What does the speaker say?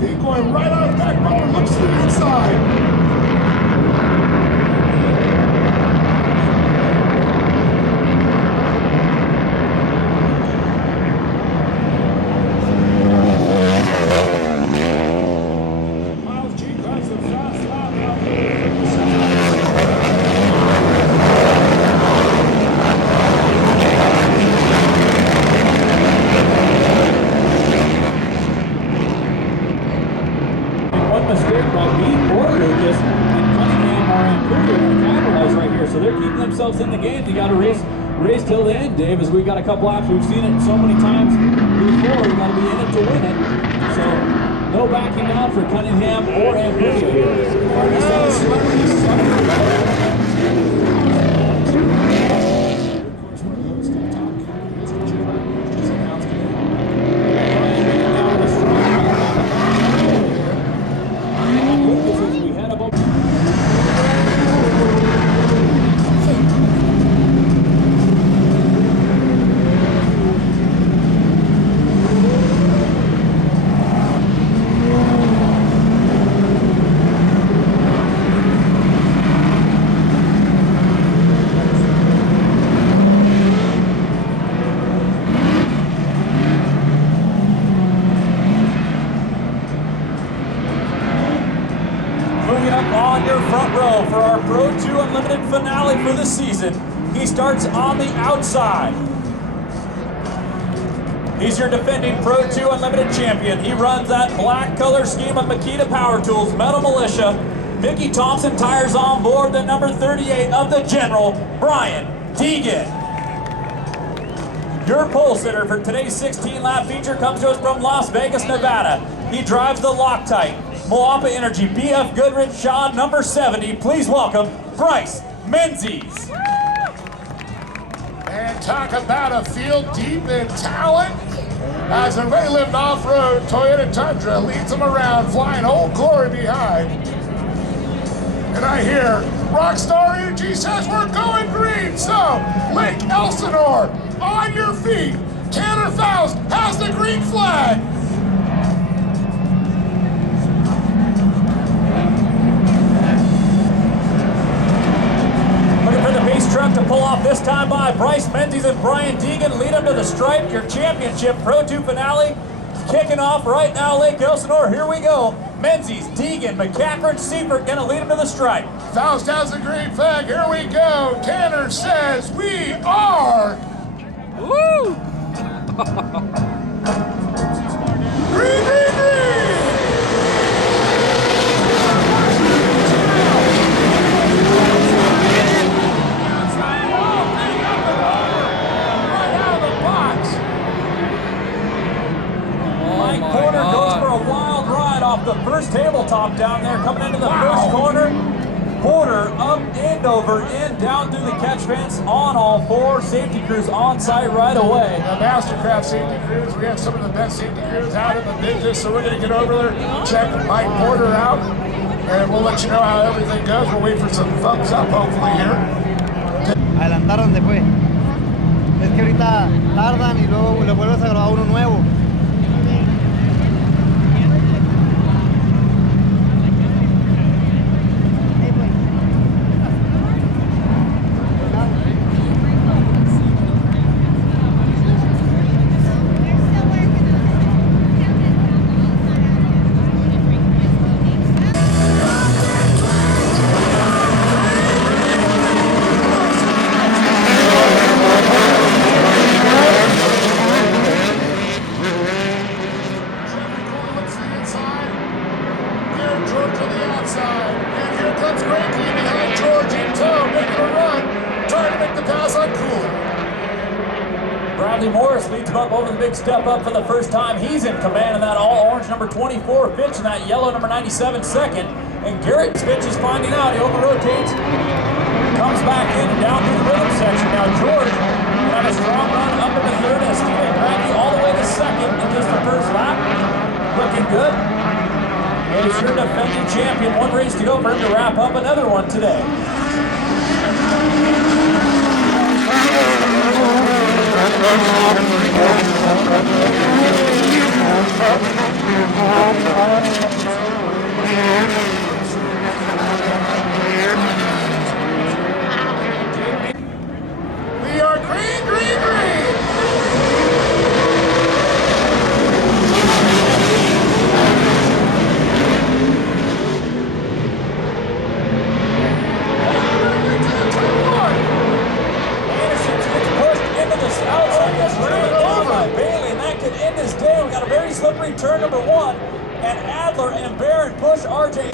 He's going right out of the back row and looks to the inside. So they're keeping themselves in the game. They got to race till the end, Dave, as we got a couple laps. We've seen it so many times before. We got to be in it to win it. So no backing down for Cunningham or Ampudio here. On your front row for our Pro 2 Unlimited finale for the season. He starts on the outside. He's your defending Pro 2 Unlimited champion. He runs that black color scheme of Makita Power Tools, Metal Militia. Mickey Thompson tires on board, the number 38 of the General, Brian Deegan. Your pole sitter for today's 16-lap feature comes to us from Las Vegas, Nevada. He drives the Loctite Moapa Energy BF Goodrich Shaw number 70. Please welcome Bryce Menzies. And talk about a field deep in talent. As a Ray-Lived off-road, Toyota Tundra leads them around, flying Old Glory behind. And I hear Rockstar Energy says we're going green. So, Lake Elsinore, on your feet. Tanner Faust has the green flag. Truck to pull off this time by Bryce Menzies and Brian Deegan. Lead them to the stripe. Your championship Pro 2 finale kicking off right now, Lake Elsinore. Here we go. Menzies, Deegan, McCaffrey, Seifert gonna lead them to the stripe. Faust has the green flag. Here we go. Tanner says we are. Woo! Green, green, green! The first tabletop down there, coming into the first corner up and over and down through the catch fence on all four. Safety crews on site right away. The Mastercraft safety crews, we have some of the best safety crews out in the business, so we're going to get over there, check Mike Porter out, and we'll let you know how everything goes. We'll wait for some thumbs up hopefully here. Adelantaron después. Es que ahorita tardan y luego le vuelves a grabar uno nuevo. Bradley Morris leads him up over the big step up for the first time. He's in command of that all-orange number 24 Fitch and that yellow number 97 second. And Garrett Fitch is finding out. He over-rotates, comes back in and down through the rhythm section. Now George will have a strong run up into third and Steven Bradley all the way to second in just the first lap. Looking good. He's your defending champion. One race to go for him to wrap up another one today. Thank you. We are green, green, green. Anderson gets pushed into the outside. Gets driven down by Bailey, and that could end his day. We got a very slippery turn number 1, and Adler and Barron push RJ.